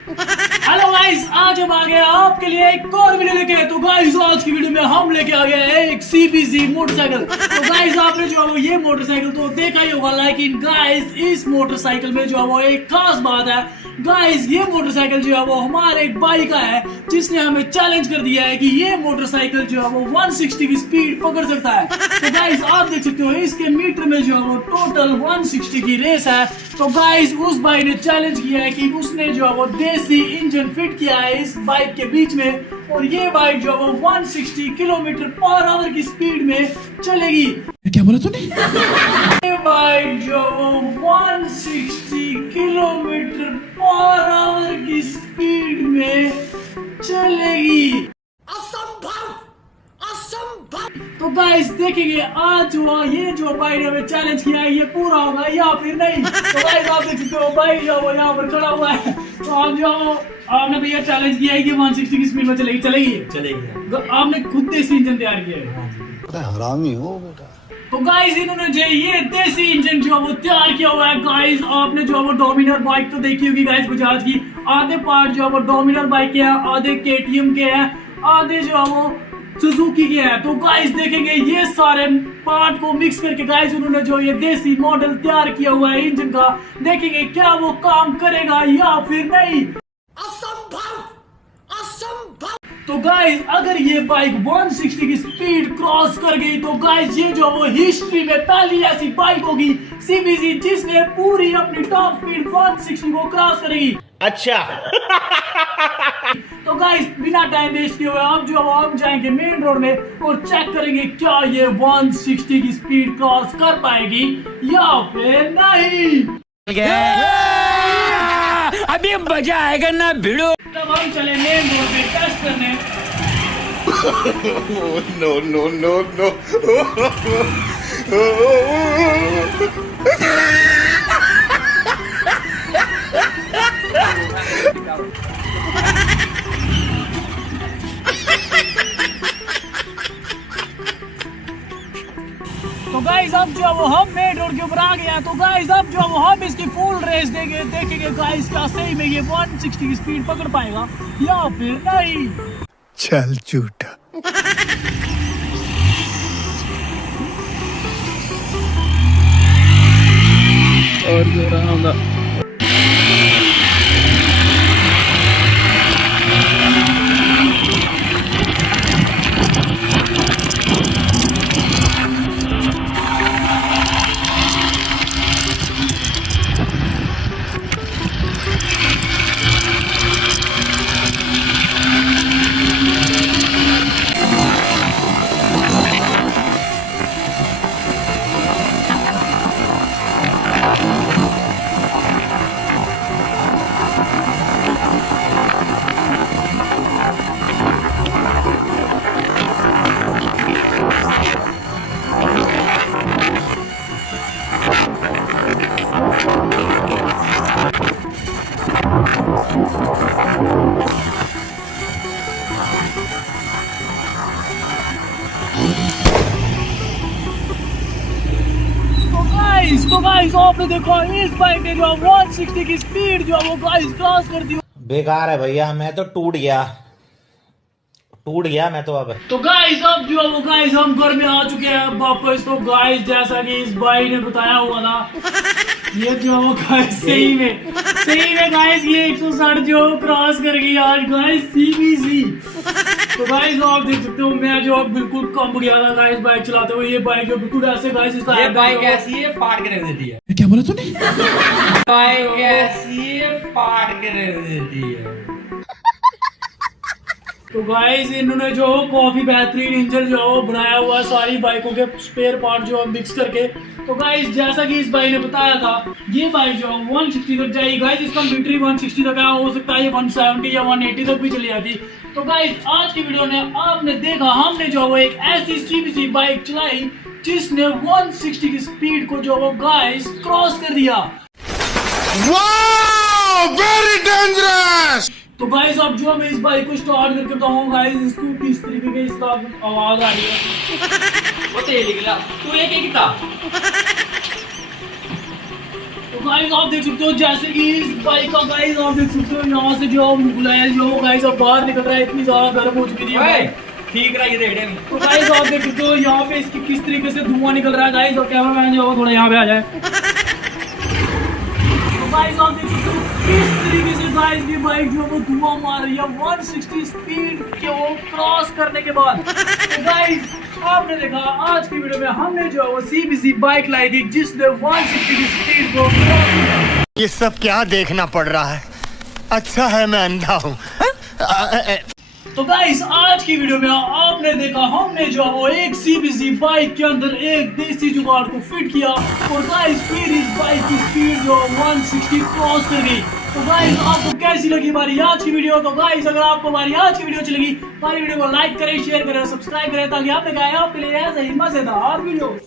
Hello guys, आज हम आ गए आपके लिए एक और वीडियो लेके। तो गाइस आज की वीडियो में हम लेके आ गए हैं एक CBZ मोटरसाइकिल। तो गाइस आपने जो है वो ये मोटरसाइकिल तो देखा ही होगा, लेकिन गाइस इस मोटरसाइकिल में जो है वो एक खास बात है। गाइस ये मोटरसाइकिल जो है वो हमारे एक भाई का है, जिसने हमें चैलेंज कर दिया है कि ये मोटरसाइकिल जो है वो 160 की स्पीड पकड़ सकता है। तो गाइस आप देख सकते हो इसके मीटर में जो है वो टोटल 160 की रेस है। तो गाइस उस भाई ने चैलेंज किया है कि उसने जो है वो देसी इंजन फिट किया है इस बाइक के बीच में, और ये बाइक जो है वो 160 किलोमीटर पर आवर की स्पीड में चलेगी। क्या बोला तूने? ये बाइक जो 160 किलोमीटर पर आवर की स्पीड में चलेगी। तो गाइस देखेंगे आज जो ये जो भाई ने हमें चैलेंज किया है ये पूरा होगा या फिर नहीं। तो गाइस आप देख सकते हो भाई जो वो यहाँ पर खड़ा हुआ है। तो आप जो आपने भैया चैलेंज किया है कि 160 की स्पीड में चलेगी। तो आपने खुद देसी इंजन तैयार किया है। हरामी हो बेटा। तो गाइस इन्होंने जो ये देसी इंजन जो वो तैयार किया हुआ है। गाइस आपने जो वो डोमिनर बाइक तो देखी होगी गाइस बजाज की। आधे पार्ट जो वो डोमिनर बाइक के है, आधे KTM के है, आधे जो वो सुजुकी के है। तो गाइस देखेंगे ये सारे पार्ट को मिक्स करके गाइस उन्होंने जो ये देसी मॉडल तैयार किया हुआ है इंजन का, देखेंगे क्या वो काम करेगा या फिर नहीं। तो गाइस अगर ये बाइक 160 की स्पीड क्रॉस कर गई तो गाइस ये जो वो हिस्ट्री में पहली ऐसी बाइक होगी CBZ जिसने पूरी अपनी टॉप स्पीड 160 को क्रॉस करेगी। अच्छा। तो गाइस बिना टाइम वेस्ट किए हुए अब जो हम जाएंगे मेन रोड में और चेक करेंगे क्या ये 160 की स्पीड क्रॉस कर पाएगी या फिर नहीं। अभी मजा आएगा ना भिड़ो। तब हम चले मेन रोड पे टेस्ट करने। No. तो गाइस अब जो वो हम मेन रोड के ऊपर आ गए हैं। तो गाइस अब जो वो हम इसकी फुल रेस देखेंगे गाइस क्या सही में ये 160 की स्पीड पकड़ पाएगा या फिर नहीं। चल झूठा। और जो रहा होगा। तो गाइस आपने देखा इस बाइक ने जो 160 की स्पीड जो वो गाइस क्रॉस कर दी। बेकार है भैया, मैं तो टूट गया मैं तो। अब तो गाइस अब जो वो गाइस हम घर में आ चुके हैं वापस। तो गाइस जैसा कि इस भाई ने बताया हुआ था ये जो वो गाइस सही में गाइस ये 160 जो क्रॉस कर गई आज गाइस CBZ। तो गाइस आप देख सकते हो मैं जो बिल्कुल कम गया था गाइस बाइक चलाते हुए। ये बाइक जो बिल्कुल ऐसे गाइस इसका ये बाइक ऐसी है फाड़ के रख देती है। क्या बोला तूने? बाइक ऐसी है फाड़ के रख देती है। तो गाइस इन्होंने जो काफी बेहतरीन इंजन जो बनाया हुआ है सारी बाइकों के स्पेयर पार्ट जो मिक्स करके। तो गाइस जैसा कि इस भाई ने बताया था ये बाइक जो 160 तक जाएगी गाइस। इसका मीटर 160 तक हो सकता है ये 170 या 180 तक भी चली जाती। तो गाइस आज की वीडियो में आपने देखा हमने जो वो एक ऐसी CBZ बाइक चलाई जिसने 160 की स्पीड को जो वो गाइस क्रॉस कर दिया। Wow, very dangerous. तो गाइस अब जो मैं इस बाइक को स्टार्ट करके बताऊंगा गाइस इसको किस तरीके की इसका आवाज आ रही है। वो तेल निकला तू एक कितना। तो गाइस आप देख सकते हो जैसे कि इस बाइक का गाइस आप देख सकते हो यहाँ से जो निकला है जो गाइस अब बाहर निकल रहा है, इतनी ज्यादा गर्म हो चुकी है। ठीक रहा ये रेडे नहीं। तो गाइस आप देख सकते हो यहाँ पे इसकी किस तरीके से धुआं निकल रहा है गाइस, और कैमरामैन जो थोड़ा यहाँ पे आ जाए। तो गाइस आप देख सकते हो किस तरीके से गाइस की बाइक जो वो धुआं मार रही है 160 स्पीड को क्रॉस करने के बाद। तो गाइस आपने देखा आज की वीडियो में हमने जो है वो CBZ बाइक लाई थी जिसने 160 की स्पीड को क्रॉस किया। ये सब क्या देखना पड़ रहा है? अच्छा है मैं अंधा हूँ। तो गाइस आज की वीडियो में आपने देखा हमने जो है वो एक CBZ बाइक के अंदर एक देसी जुगाड़ को फिट किया और गाइस फिर इस बाइक की स्पीड जो 160 क्रॉस कर गई। तो गाइस आपको कैसी लगी हमारी आज की वीडियो? तो गाइस अगर आपको हमारी आज की वीडियो अच्छी लगी हमारी वीडियो को लाइक करें, शेयर करें, सब्सक्राइब करें ताकि आपने कहा आपके लिए ऐसे ही मजेदार वीडियो